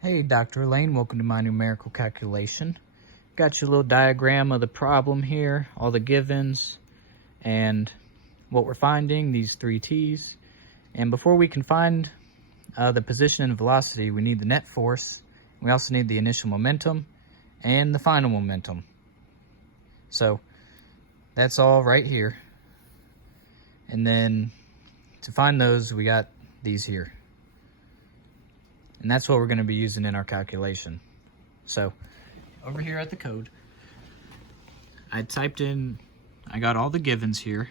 Hey, Dr. Lane, welcome to my numerical calculation. Got you a little diagram of the problem here, all the givens, and what we're finding, these three t's. And before we can find the position and velocity, we need the net force. We also need the initial momentum and the final momentum. So that's all right here. And then to find those, we got these here. And that's what we're going to be using in our calculation. So over here at the code, I got all the givens here.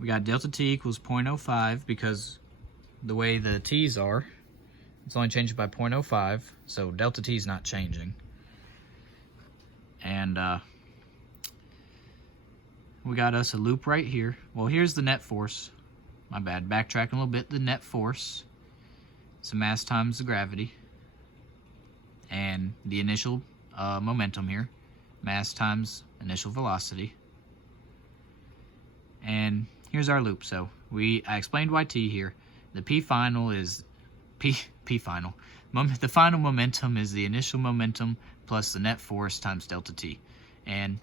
We got delta t equals 0.05 because the way the t's are, it's only changing by 0.05, so delta t is not changing. And we got us a loop right here. Well, here's the net force. My bad, backtracking a little bit, the net force. So mass times the gravity, and the initial momentum here, mass times initial velocity. And here's our loop. So I explained yt here. The p final is p final. The final momentum is the initial momentum plus the net force times delta t. And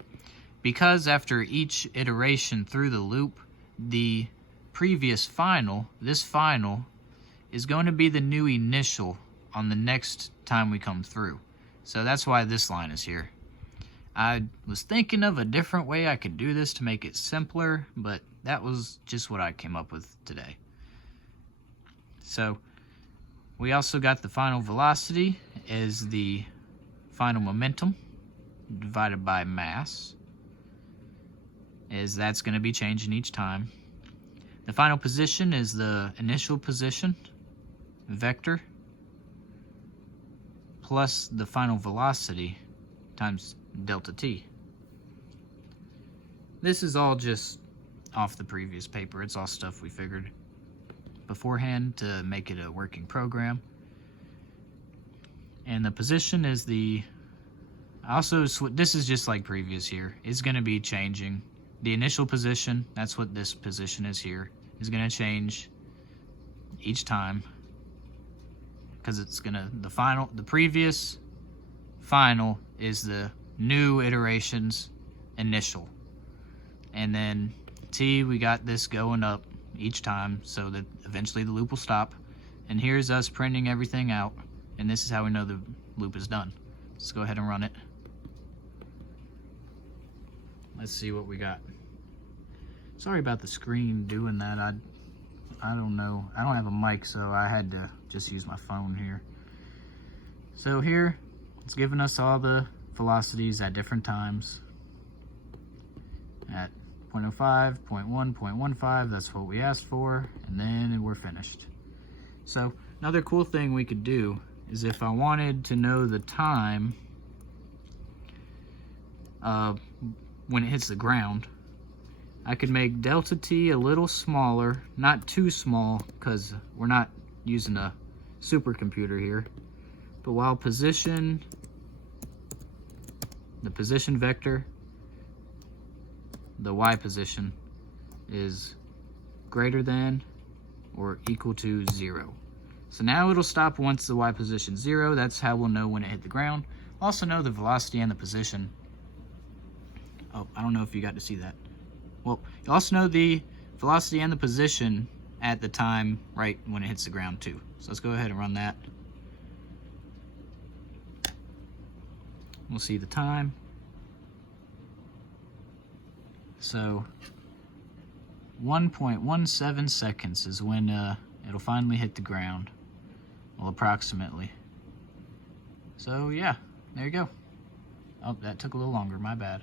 because after each iteration through the loop, the previous final, this final, is going to be the new initial on the next time we come through. So that's why this line is here. I was thinking of a different way I could do this to make it simpler, but that was just what I came up with today. So we also got the final velocity as the final momentum divided by mass, as that's going to be changing each time. The final position is the initial position vector plus the final velocity times delta t. This is all just off the previous paper. It's all stuff we figured beforehand to make it a working program. And the position is this is just like previous here. It's going to be changing. The initial position, that's what this position is here, is going to change each time. Because it's gonna, the previous final is the new iteration's initial. And then t, we got this going up each time so that eventually the loop will stop. And here's us printing everything out. And this is how we know the loop is done. Let's go ahead and run it. Let's see what we got. Sorry about the screen doing that. I don't know. I don't have a mic, so I had to just use my phone here. So here, it's giving us all the velocities at different times. At 0.05, 0.1, 0.15, that's what we asked for, and then we're finished. So another cool thing we could do is if I wanted to know the time when it hits the ground, I could make delta t a little smaller, not too small because we're not using a supercomputer here. But while the position vector, the y position, is greater than or equal to 0. So now it'll stop once the y position is 0. That's how we'll know when it hit the ground. Also know the velocity and the position. Oh, I don't know if you got to see that. Well, you also know the velocity and the position at the time right when it hits the ground too. So let's go ahead and run that. We'll see the time. So 1.17 seconds is when it'll finally hit the ground. Well, approximately. So yeah, there you go. Oh, that took a little longer, my bad.